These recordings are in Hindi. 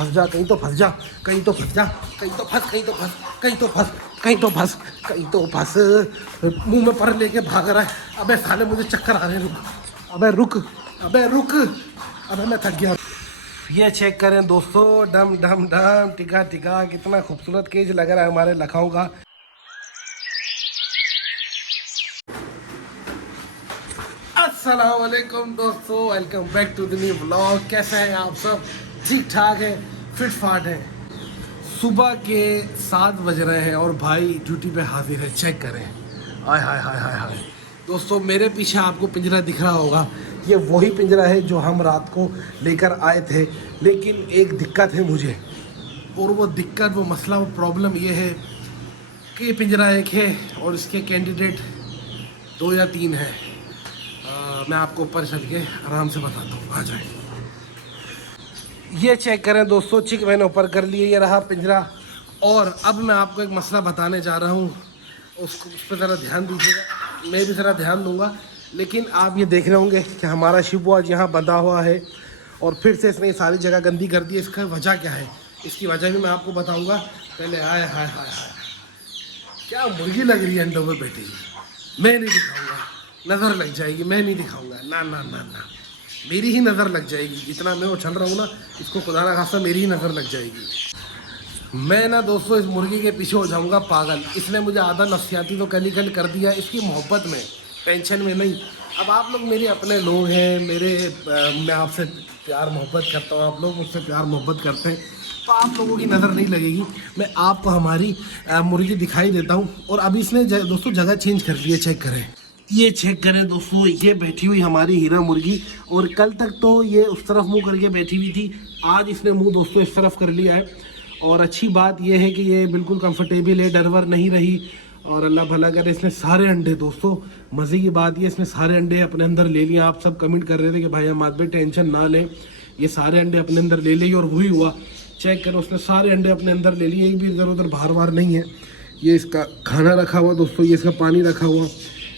फंस जा, कहीं तो फंस जा, कहीं तो फंस जा, कहीं तो फंस, कहीं तो फंस, कहीं तो फंस, कहीं तो फंस, कहीं तो फंस। मुंह में पर लेके भाग रहा है। अबे साले मुझे चक्कर आ रहे हैं, रुक, अबे रुक, अबे रुक, अबे मैं थक गया। ये चेक करें दोस्तों, डम डम डम, टिका टिका, कितना खूबसूरत केज लग रहा है हमारे लखाओं का। अस्सलाम वालेकुम दोस्तों, welcome back to the new vlog. कैसे हैं आप सब? ठीक ठाक है, फिट फाट है। सुबह के 7 बज रहे हैं और भाई ड्यूटी पे हाजिर है। चेक करें, हाय हाय हाय हाय हाय। दोस्तों मेरे पीछे आपको पिंजरा दिख रहा होगा, ये वही पिंजरा है जो हम रात को लेकर आए थे। लेकिन एक दिक्कत है मुझे, और वो दिक्कत, वो मसला, वो प्रॉब्लम ये है कि ये पिंजरा एक है और इसके कैंडिडेट 2 या 3 हैं। मैं आपको ऊपर चल के आराम से बताता हूँ, आ जाए। ये चेक करें दोस्तों, चिक मैंने ऊपर कर लिए, ये रहा पिंजरा। और अब मैं आपको एक मसला बताने जा रहा हूँ, उस पर ज़रा ध्यान दीजिएगा। मैं भी ज़रा ध्यान दूंगा। लेकिन आप ये देख रहे होंगे कि हमारा शिबू आज यहाँ बंधा हुआ है और फिर से इसने सारी जगह गंदी कर दी। इसका वजह क्या है, इसकी वजह भी मैं आपको बताऊँगा। पहले आए हाय हाय हाय, क्या मुर्गी लग रही है अंडों में बैठी। मैं नहीं दिखाऊँगा, नज़र लग जाएगी। मैं नहीं दिखाऊंगा, ना ना ना ना, मेरी ही नज़र लग जाएगी। जितना मैं उछल रहा हूँ ना, इसको खुदा ना खासा मेरी ही नज़र लग जाएगी। मैं ना दोस्तों इस मुर्गी के पीछे हो जाऊँगा पागल। इसने मुझे आधा नफसियाती तो कल ही कल कर दिया, इसकी मोहब्बत में, टेंशन में नहीं। अब आप लोग मेरे अपने लोग हैं, मैं आपसे प्यार मोहब्बत करता हूँ, आप लोग मुझसे प्यार मोहब्बत करते हैं, तो आप लोगों की नज़र नहीं लगेगी। मैं आपको हमारी मुर्गी दिखाई देता हूँ। और अभी इसने दोस्तों जगह चेंज कर ली है। चेक करें, ये चेक करें दोस्तों, ये बैठी हुई हमारी हीरा मुर्गी। और कल तक तो ये उस तरफ मुंह करके बैठी हुई थी, आज इसने मुंह दोस्तों इस तरफ कर लिया है। और अच्छी बात ये है कि ये बिल्कुल कंफर्टेबल है, डरवर नहीं रही। और अल्लाह भला करे, इसने सारे अंडे, दोस्तों मज़े की बात ये, इसने सारे अंडे अपने अंदर ले लिए। आप सब कमेंट कर रहे थे कि भाई अम्माद भाई टेंशन ना लें, ये सारे अंडे अपने अंदर ले लिए। और वही हुआ, चेक करो, उसने सारे अंडे अपने अंदर ले लिए, एक भी इधर उधर बाहर बाहर नहीं है। ये इसका खाना रखा हुआ दोस्तों, ये इसका पानी रखा हुआ।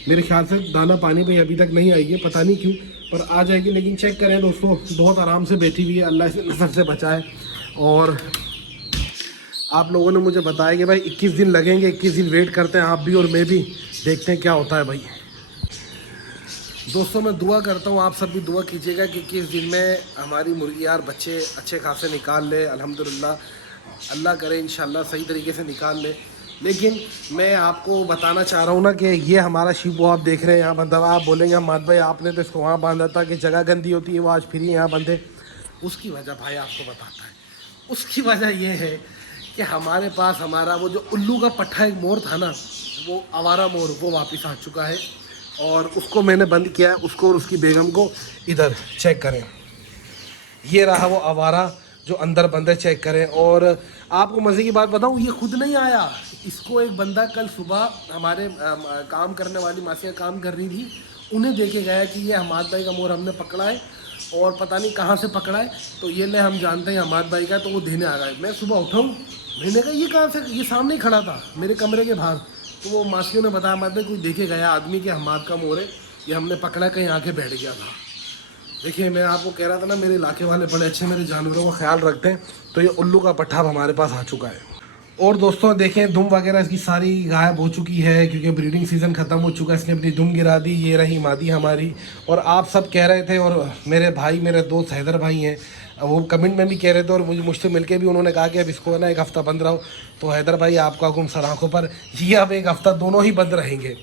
मेरे ख्याल से दाना पानी पे अभी तक नहीं आई है, पता नहीं क्यों, पर आ जाएगी। लेकिन चेक करें दोस्तों, बहुत आराम से बैठी हुई है, अल्लाह इसे नजर से बचाए। और आप लोगों ने मुझे बताया कि भाई 21 दिन लगेंगे, 21 दिन वेट करते हैं आप भी और मैं भी, देखते हैं क्या होता है भाई। दोस्तों मैं दुआ करता हूँ, आप सब भी दुआ कीजिएगा कि 21 दिन में हमारी मुर्गी यार बच्चे अच्छे खासे निकाल ले। अल्हम्दुलिल्लाह, अल्लाह करे इंशाल्लाह सही तरीके से निकाल ले। लेकिन मैं आपको बताना चाह रहा हूँ ना कि ये हमारा शिबू आप देख रहे हैं यहाँ बंधा। आप बोलेंगे माद भाई आपने तो इसको वहाँ बांधा था कि जगह गंदी होती है, वो आज फिर यहाँ बंधे। उसकी वजह भाई आपको बताता है। उसकी वजह ये है कि हमारे पास हमारा वो जो उल्लू का पट्ठा एक मोर था ना, वो आवारा मोर, वो वापस आ चुका है। और उसको मैंने बंद किया है, उसको और उसकी बेगम को। इधर चेक करें, ये रहा वो आवारा जो अंदर बंद है, चेक करें। और आपको मज़े की बात बताऊं, ये खुद नहीं आया, इसको एक बंदा कल सुबह हमारे काम करने वाली मासिया काम कर रही थी, उन्हें देखे गया कि ये हमाद भाई का मोर हमने पकड़ा है और पता नहीं कहाँ से पकड़ा है। तो ये ले हम जानते हैं हमाद भाई का, तो वो देने आ गए। मैं सुबह उठाऊँ, मैंने कहा ये कहाँ से, ये सामने ही खड़ा था मेरे कमरे के बाहर। तो वो मासियों ने बताया हमाद भाई कोई देखे गया आदमी कि हमाद का मोर है, ये हमने पकड़ा, कहीं आके बैठ गया था। देखिए मैं आपको कह रहा था ना, मेरे इलाके वाले बड़े अच्छे मेरे जानवरों का ख्याल रखते हैं। तो ये उल्लू का पट्ठा हमारे पास आ चुका है। और दोस्तों देखें, दुम वगैरह इसकी सारी गायब हो चुकी है क्योंकि ब्रीडिंग सीज़न ख़त्म हो चुका है, इसने अपनी दुम गिरा दी। ये रही मादी हमारी। और आप सब कह रहे थे, और मेरे भाई, मेरे दोस्त हैदर भाई हैं, वो कमेंट में भी कह रहे थे और मुझसे मिलके भी उन्होंने कहा कि अब इसको ना 1 हफ़्ता बंद रहो। तो हैदर भाई आपका हुक्म सर आँखों पर, ये अब 1 हफ़्ता दोनों ही बंद रहेंगे।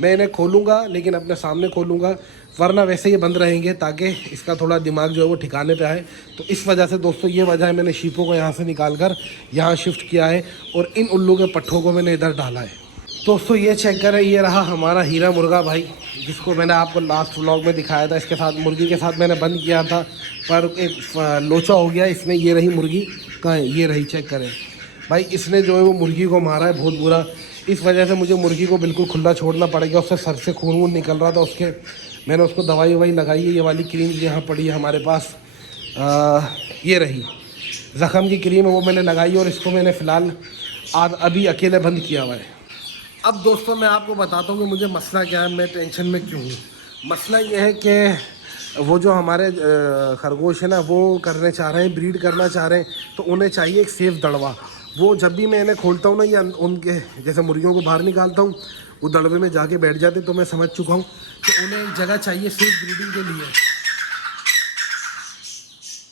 मैं इन्हें खोलूँगा लेकिन अपने सामने खोलूँगा, वरना वैसे ही बंद रहेंगे ताकि इसका थोड़ा दिमाग जो है वो ठिकाने पे आए। तो इस वजह से दोस्तों ये वजह है, मैंने शीपों को यहाँ से निकाल कर यहाँ शिफ्ट किया है और इन उल्लू के पट्ठों को मैंने इधर डाला है। दोस्तों ये चेक करें, ये रहा हमारा हीरा मुर्गा भाई, जिसको मैंने आपको लास्ट व्लॉग में दिखाया था। इसके साथ मुर्गी के साथ मैंने बंद किया था, पर एक लोचा हो गया इसमें। ये रही मुर्गी, कहाँ है, ये रही, चेक करें भाई। इसने जो है वो मुर्गी को मारा है बहुत बुरा। इस वजह से मुझे मुर्गी को बिल्कुल खुला छोड़ना पड़ गया। उससे सर से खून वून निकल रहा था उसके। मैंने उसको दवाई ववाई लगाई है, ये वाली क्रीम यहाँ पड़ी है हमारे पास, ये रही ज़ख़म की क्रीम है, वो मैंने लगाई। और इसको मैंने फ़िलहाल आज अभी अकेले बंद किया हुआ है। अब दोस्तों मैं आपको बताता हूँ कि मुझे मसला क्या है, मैं टेंशन में क्यों हूँ। मसला ये है कि वो जो हमारे खरगोश है ना, वो करने चाह रहे हैं, ब्रीड करना चाह रहे हैं, तो उन्हें चाहिए एक सेफ दड़वा। वो जब भी मैं इन्हें खोलता हूँ ना, या उनके जैसे मुर्गियों को बाहर निकालता हूँ, वो दड़वे में जाके बैठ जाते, तो मैं समझ चुका हूँ कि उन्हें एक जगह चाहिए सेफ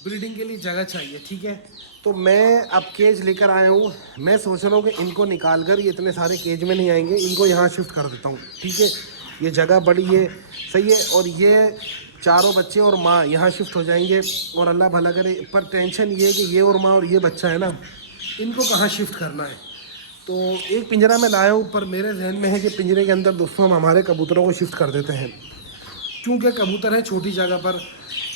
ब्रीडिंग के लिए, जगह चाहिए, ठीक है। तो मैं अब केज लेकर आया हूँ। मैं सोच रहा हूँ कि इनको निकाल कर, ये इतने सारे केज में नहीं आएंगे, इनको यहाँ शिफ्ट कर देता हूँ, ठीक है। ये जगह बड़ी है, सही है, और ये चारों बच्चे और माँ यहाँ शिफ्ट हो जाएंगे, और अल्लाह भला करे। पर टेंशन ये है कि ये और माँ और ये बच्चा है ना, इनको कहाँ शिफ्ट करना है। तो एक पिंजरा में लाया हूँ, पर मेरे जहन में है कि पिंजरे के अंदर दोस्तों हम हमारे कबूतरों को शिफ्ट कर देते हैं, क्योंकि कबूतर है छोटी जगह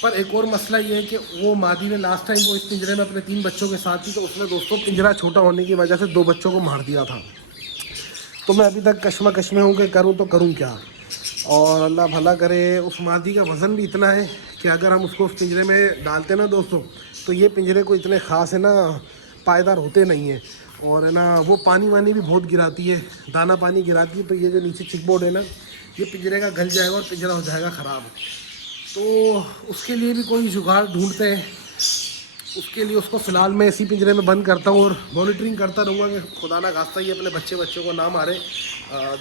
पर एक और मसला ये है कि वो मादी ने लास्ट टाइम वो इस पिंजरे में अपने 3 बच्चों के साथ थी, तो उसने दोस्तों पिंजरा छोटा होने की वजह से 2 बच्चों को मार दिया था। तो मैं अभी तक कश्मकश में हूँ कि करूँ तो करूँ क्या। और अल्लाह भला करे, उस मादी का वज़न भी इतना है कि अगर हम उसको उस पिंजरे में डालते ना दोस्तों, तो ये पिंजरे को इतने ख़ास है ना, पायदार होते नहीं हैं। और है ना, वो पानी वानी भी बहुत गिराती है, दाना पानी गिराती है, तो ये जो नीचे चिक बोर्ड है ना, ये पिंजरे का गल जाएगा और पिंजरा हो जाएगा ख़राब। तो उसके लिए भी कोई जुगाड़ ढूंढते हैं। उसके लिए उसको फ़िलहाल मैं इसी पिंजरे में बंद करता हूँ और मॉनिटरिंग करता रहूँगा कि खुदा ना खास्ता ही अपने बच्चों को ना मारे,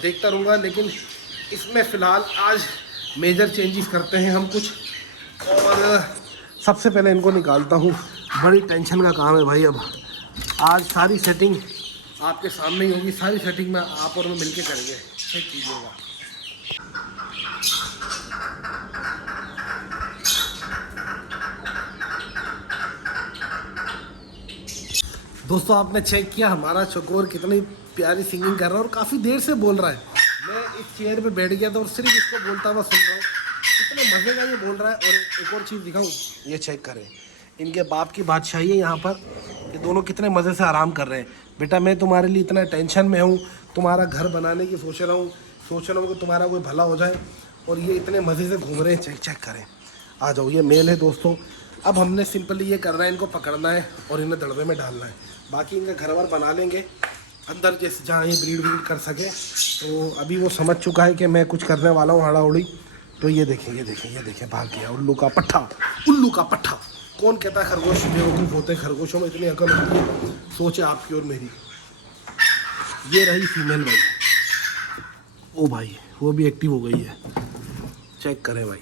देखता रहूँगा। लेकिन इसमें फ़िलहाल आज मेजर चेंजेस करते हैं हम कुछ, और सबसे पहले इनको निकालता हूँ। बड़ी टेंशन का काम है भाई। अब आज सारी सेटिंग आपके सामने ही होगी, सारी सेटिंग में आप और मैं मिल के करेंगे, चेक कीजिएगा। दोस्तों आपने चेक किया हमारा चकोर कितनी प्यारी सिंगिंग कर रहा है और काफ़ी देर से बोल रहा है। मैं इस चेयर पे बैठ गया था और सिर्फ इसको बोलता हुआ सुन रहा हूँ, इतने मज़े का ये बोल रहा है। और एक और चीज़ दिखाऊँ, ये चेक करें, इनके बाप की बादशाही है यहाँ पर। ये दोनों कितने मज़े से आराम कर रहे हैं। बेटा मैं तुम्हारे लिए इतना टेंशन में हूँ, तुम्हारा घर बनाने की सोच रहा हूँ कि तुम्हारा कोई भला हो जाए, और ये इतने मज़े से घूम रहे हैं। चेक करें, आ जाओ, ये मेल है दोस्तों। अब हमने सिंपली ये करना है, इनको पकड़ना है और इन्हें दड़बे में डालना है। बाकी इनका घर वर बना लेंगे अंदर, जैसे जहाँ ये ब्रीड कर सके। तो अभी वो समझ चुका है कि मैं कुछ करने वाला हूँ हाड़ा उड़ी। तो ये देखें भाग गया, उल्लू का पट्ठा। कौन कहता है खरगोश बेवकूफ़ होते हैं, खरगोशों में इतनी अकल होती है, सोचे आपकी और मेरी। ये रही फीमेल भाई, ओ भाई वो भी एक्टिव हो गई है, चेक करें भाई।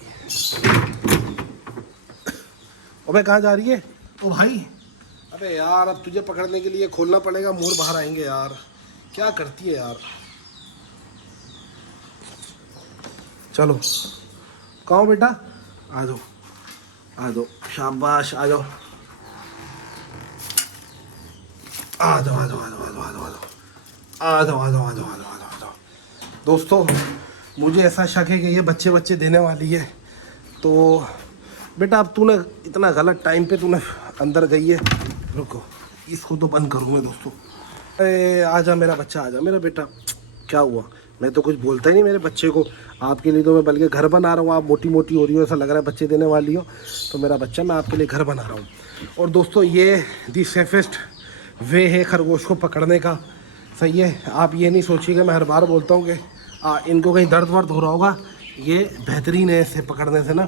अबे कहाँ जा रही है ओ भाई? अबे यार अब तुझे पकड़ने के लिए खोलना पड़ेगा, मोर बाहर आएंगे यार, क्या करती है यार। चलो कहाँ हो बेटा, आ जाओ, शाबाश, आ जाओ। दोस्तों मुझे ऐसा शक है कि ये बच्चे देने वाली है। तो बेटा अब तूने इतना गलत टाइम पे तूने अंदर गई है, रुको इसको तो बंद करूँ मैं दोस्तों। अरे आजा मेरा बच्चा, आजा मेरा बेटा। क्या हुआ? मैं तो कुछ बोलता ही नहीं मेरे बच्चे को। आपके लिए तो मैं बल्कि घर बना रहा हूँ, आप मोटी मोटी हो रही हो, ऐसा लग रहा है बच्चे देने वाली हो। तो मेरा बच्चा, मैं आपके लिए घर बना रहा हूँ। और दोस्तों ये दी सेफेस्ट वे है खरगोश को पकड़ने का, सही है। आप ये नहीं सोचिएगा, मैं हर बार बोलता हूँ कि इनको कहीं दर्द वर्द हो रहा होगा, ये बेहतरीन है इसे पकड़ने से ना।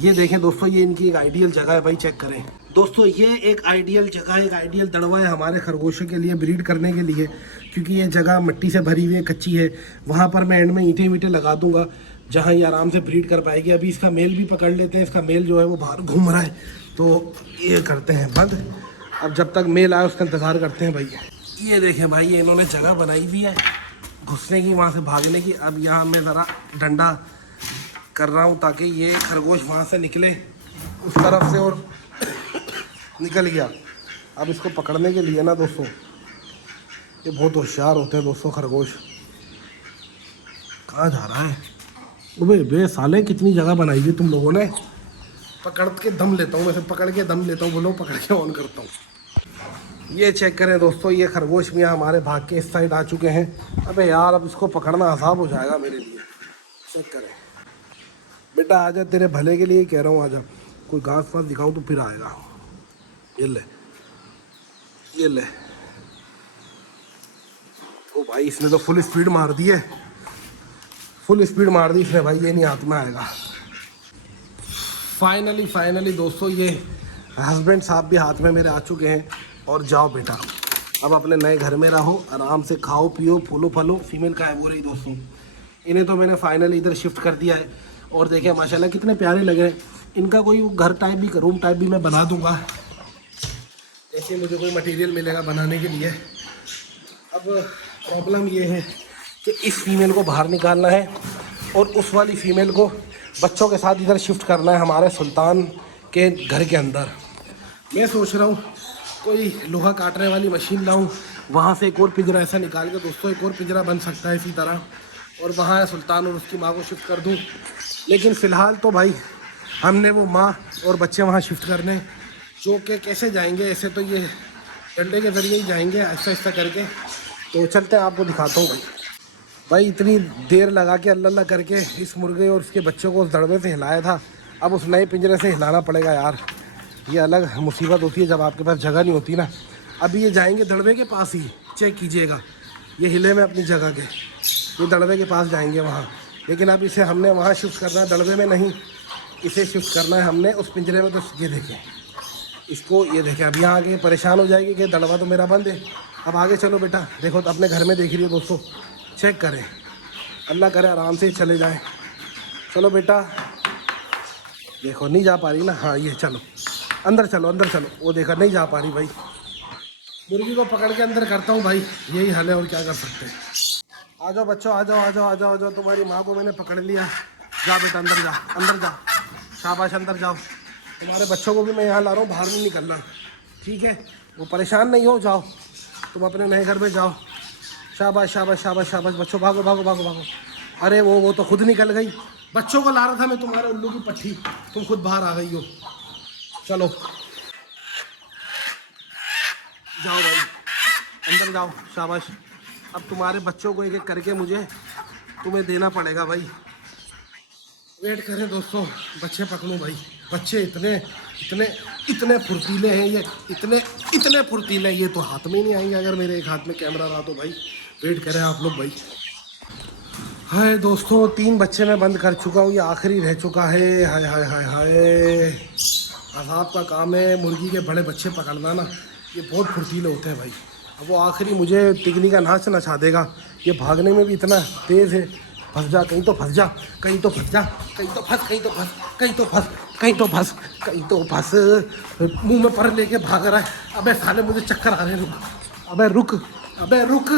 ये देखें दोस्तों, ये इनकी एक आइडियल जगह है भाई, चेक करें दोस्तों। ये एक आइडियल जगह, एक आइडियल दड़वा है हमारे खरगोशों के लिए, ब्रीड करने के लिए। क्योंकि ये जगह मिट्टी से भरी हुई है, कच्ची है। वहाँ पर मैं एंड में ईंटें वीटें लगा दूंगा, जहाँ ये आराम से ब्रीड कर पाएगी। अभी इसका मेल भी पकड़ लेते हैं, इसका मेल जो है वो बाहर घूम रहा है, तो ये करते हैं बंद। अब जब तक मेल आए उसका इंतज़ार करते हैं भाई। ये देखें भाई, ये इन्होंने जगह बनाई हुई है घुसने की, वहाँ से भागने की। अब यहाँ मैं ज़रा डंडा कर रहा हूँ ताकि ये खरगोश वहाँ से निकले उस तरफ से, और निकल गया। अब इसको पकड़ने के लिए ना दोस्तों, ये बहुत होशियार होते हैं दोस्तों खरगोश। कहाँ जा रहा है? अबे बे साले, कितनी जगह बनाई है तुम लोगों ने। पकड़ के दम लेता हूँ, वैसे पकड़ के दम लेता हूँ, बोलो पकड़ के ऑन करता हूँ। ये चेक करें दोस्तों, ये खरगोश मियाँ हमारे भाग के इस साइड आ चुके हैं। अबे यार अब इसको पकड़ना आसान हो जाएगा मेरे लिए। चेक करें बेटा, आजा, तेरे भले के लिए कह रहा हूँ, आजा। कोई घास वास दिखाऊँ तो फिर आएगा। ये ले ओ भाई, इसने तो फुल स्पीड मार दी है, इसने भाई। ये नहीं हाथ में आएगा। फाइनली दोस्तों ये हस्बैंड साहब भी हाथ में मेरे आ चुके हैं। और जाओ बेटा, अब अपने नए घर में रहो, आराम से खाओ पियो फूलो फलो। फीमेल का है वो रही दोस्तों। इन्हें तो मैंने फाइनली इधर शिफ्ट कर दिया है। और देखिए माशाल्लाह कितने प्यारे लग रहे हैं। इनका कोई घर टाइप भी, रूम टाइप भी मैं बना दूंगा, जैसे मुझे कोई मटेरियल मिलेगा बनाने के लिए। अब प्रॉब्लम ये है कि इस फीमेल को बाहर निकालना है और उस वाली फीमेल को बच्चों के साथ इधर शिफ्ट करना है हमारे सुल्तान के घर के अंदर। मैं सोच रहा हूँ कोई लोहा काटने वाली मशीन लाऊं, वहाँ से एक और पिंजरा ऐसा निकाल के दोस्तों एक और पिंजरा बन सकता है इसी तरह, और वहाँ सुल्तान और उसकी माँ को शिफ्ट कर दूं। लेकिन फ़िलहाल तो भाई हमने वो माँ और बच्चे वहाँ शिफ्ट करने, जो कि कैसे जाएंगे, ऐसे तो ये डंडे के ज़रिए ही जाएंगे ऐसा ऐसा करके। तो चलते हैं, आपको दिखाता हूँ भाई। इतनी देर लगा के अल्लाह अल्लाह करके इस मुर्गे और उसके बच्चों को उस दड़बे से हिलाया था, अब उस नए पिंजरे से हिलाना पड़ेगा यार। ये अलग मुसीबत होती है जब आपके पास जगह नहीं होती ना। अभी ये जाएंगे दड़बे के पास ही, चेक कीजिएगा, ये हिले में अपनी जगह के, ये दड़बे के पास जाएंगे वहाँ। लेकिन अब इसे हमने वहाँ शिफ्ट करना है, दड़बे में नहीं, इसे शिफ्ट करना है हमने उस पिंजरे में। तो ये देखें इसको, ये देखें अब यहाँ आके परेशान हो जाएगी कि दड़बा तो मेरा बंद है। अब आगे चलो बेटा, देखो तो अपने घर में देख रही हो दोस्तों, चेक करें, अल्लाह करे आराम से चले जाएं। चलो बेटा, देखो नहीं जा पा रही ना, हाँ ये चलो अंदर चलो अंदर चलो। वो देखा नहीं जा पा रही भाई। मुर्गी को पकड़ के अंदर करता हूँ भाई, यही हाल है और क्या कर सकते हैं। आ जाओ बच्चों, आ जाओ आ जाओ आ जाओ आ जाओ। तुम्हारी माँ को मैंने पकड़ लिया। जा बेटा अंदर जा, अंदर जा, शाबाश अंदर जाओ। तुम्हारे बच्चों को भी मैं यहाँ ला रहा हूँ, बाहर नहीं निकलना, ठीक है? वो परेशान नहीं हो, जाओ तुम अपने नए घर में जाओ। शाबाश शाबाश शाबाश शाबाश बच्चों, भागो भागो भागो भागो। अरे वो तो खुद निकल गई। बच्चों को ला रहा था मैं, तुम्हारे उल्लू की पट्टी, तुम खुद बाहर आ गई हो। चलो जाओ भाई अंदर जाओ, शाबाश। अब तुम्हारे बच्चों को एक एक करके मुझे तुम्हें देना पड़ेगा भाई। वेट करें दोस्तों, बच्चे पकड़ूं भाई। बच्चे इतने इतने इतने फुर्तीले हैं ये, इतने फुर्तीले, ये तो हाथ में ही नहीं आएंगे अगर मेरे एक हाथ में कैमरा रहा तो भाई। वेट करें आप लोग भाई। हाय दोस्तों, 3 बच्चे मैं बंद कर चुका हूँ, ये आखिरी रह चुका है। हाय हाय हाय हाय, अज़ाब का काम है मुर्गी के बड़े बच्चे पकड़ना ना, ये बहुत फुर्तीले होते हैं भाई। अब वो आखिरी मुझे तिगनी का नाच नचा देगा। ये भागने में भी इतना तेज़ है। फंस जा, कहीं तो फंस जा, कहीं तो फंस जा, कहीं तो फंस, कहीं तो फंस, कहीं तो फंस, कहीं तो फंस, कहीं तो फंस। मुंह में पर लेके भाग रहा है। अबे साले मुझे चक्कर आ रहे हैं, रुक, अबे रुक, अबे रुक,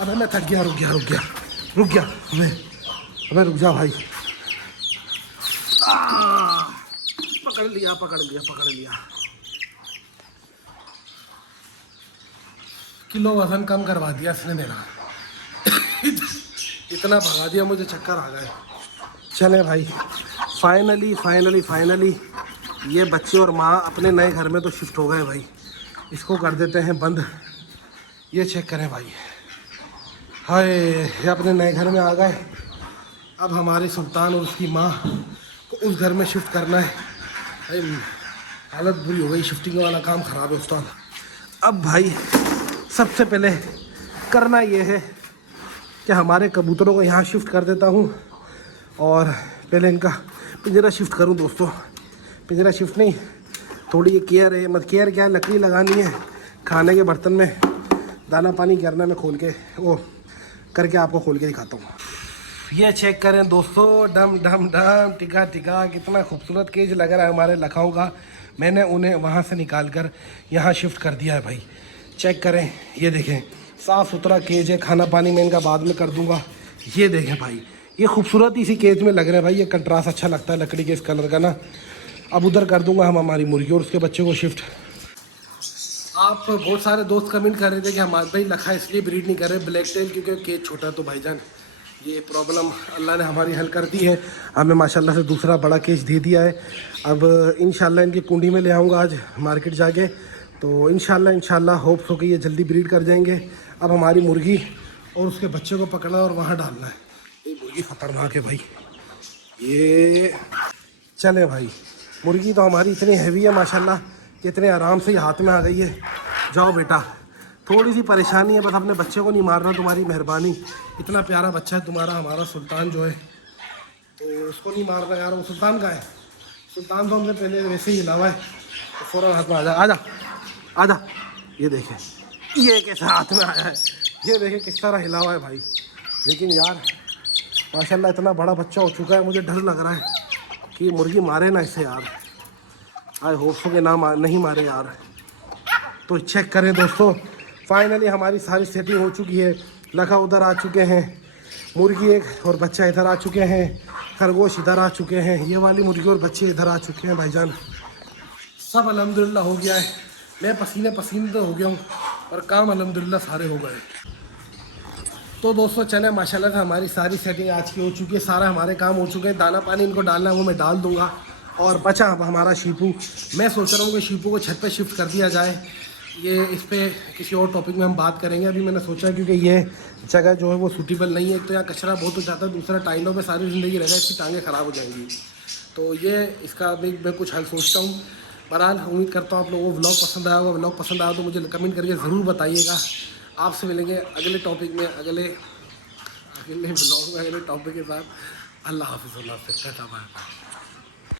अबे मैं थक गया, रुक गया रुक गया रुक गया, अबे रुक जा भाई। पकड़ लिया पकड़ लिया पकड़ लिया। किलो वजन कम करवा दिया इसने मेरा। इतना भगा दिया मुझे चक्कर आ गए। चले भाई, फाइनली ये बच्चे और माँ अपने नए घर में तो शिफ्ट हो गए भाई। इसको कर देते हैं बंद। ये चेक करें भाई, हाय ये अपने नए घर में आ गए। अब हमारे सुल्तान और उसकी माँ को उस घर में शिफ्ट करना है भाई। हालत बुरी हो गई, शिफ्टिंग वाला काम ख़राब है उस्ताद। अब भाई सबसे पहले करना ये है कि हमारे कबूतरों को यहाँ शिफ्ट कर देता हूँ और पहले इनका पिंजरा शिफ्ट करूँ दोस्तों। पिंजरा शिफ्ट नहीं, थोड़ी ये केयर है, मत केयर क्या, लकड़ी लगानी है, खाने के बर्तन में दाना पानी करना है। मैं खोल के वो करके आपको खोल के दिखाता हूँ। ये चेक करें दोस्तों, डम डम डम टिका टिका, कितना खूबसूरत केज लग रहा है हमारे लखाओं का। मैंने उन्हें वहाँ से निकाल कर यहाँ शिफ्ट कर दिया है भाई। चेक करें, ये देखें साफ़ सुथरा केज है। खाना पानी मैं इनका बाद में कर दूँगा। ये देखें भाई, ये खूबसूरत इसी केज में लग रहे हैं भाई। ये कंट्रास्ट अच्छा लगता है लकड़ी के इस कलर का ना। अब उधर कर दूँगा हम हमारी मुर्गी और उसके बच्चे को शिफ्ट। आप बहुत सारे दोस्त कमेंट कर रहे थे कि हमारे भाई लखा इसलिए ब्रीड नहीं कर रहे ब्लैक टेल क्योंकि केज छोटा है। तो भाईजान ये प्रॉब्लम अल्लाह ने हमारी हल कर दी है। हमें माशाल्लाह से दूसरा बड़ा केज दे दिया है। अब इंशाल्लाह इनकी कुंडी में ले आऊँगा आज मार्केट जाके। तो इंशाल्लाह होप्स हो कि ये जल्दी ब्रीड कर जाएंगे। अब हमारी मुर्गी और उसके बच्चे को पकड़ना और वहाँ डालना है। ये मुर्गी ख़तरनाक है भाई। ये चले भाई, मुर्गी तो हमारी इतनी हैवी है माशाल्लाह कि इतने आराम से ही हाथ में आ गई है। जाओ बेटा, थोड़ी सी परेशानी है बस, अपने बच्चे को नहीं मारना, तुम्हारी मेहरबानी। इतना प्यारा बच्चा है तुम्हारा, हमारा सुल्तान जो है, तो उसको नहीं मारना यार। वो सुल्तान का है, सुल्तान तो हमने पहले वैसे ही हिला हुआ है, तो फ़ौरन हाथ में आ जा, आजा आजा। ये देखें, ये कैसे हाथ में आया है, ये देखें किस तरह हिला हुआ है भाई। लेकिन यार माशाल्लाह इतना बड़ा बच्चा हो चुका है, मुझे डर लग रहा है कि मुर्गी मारे ना इसे यार। आई होप सो के ना नहीं मारे यार। तो चेक करें दोस्तों, फाइनली हमारी सारी सेटिंग हो चुकी है। लखा उधर आ चुके हैं, मुर्गी एक और बच्चा इधर आ चुके हैं, खरगोश इधर आ चुके हैं, ये वाली मुर्गी और बच्चे इधर आ चुके हैं भाईजान। सब अल्हम्दुलिल्लाह हो गया है। मैं पसीने पसीने तो हो गया हूँ, और काम अल्हम्दुलिल्लाह सारे हो गए। तो दोस्तों चले, माशाल्लाह से हमारी सारी सेटिंग आज की हो चुकी है, सारा हमारे काम हो चुके हैं। दाना पानी इनको डालना है वो मैं डाल दूँगा। और बचा अब हमारा शीपू। मैं सोच रहा हूँ कि शीपू को छत पे शिफ्ट कर दिया जाए। ये इस पर किसी और टॉपिक में हम बात करेंगे। अभी मैंने सोचा क्योंकि ये जगह जो है वो सूटेबल नहीं है। एक तो यहाँ कचरा बहुत हो जाता है, दूसरा टाइलों पे सारी ज़िंदगी रहेगा, इसकी टांगें ख़राब हो जाएंगी। तो ये इसका भी मैं कुछ हल सोचता हूँ। बहरहाल उम्मीद करता हूँ आप लोगों को व्लॉग पसंद आया होगा। व्लॉग पसंद आया तो मुझे कमेंट करके ज़रूर बताइएगा। आपसे मिलेंगे अगले टॉपिक में, अगले व्लॉग में, अगले टॉपिक के साथ। अल्लाह हाफ़िज़।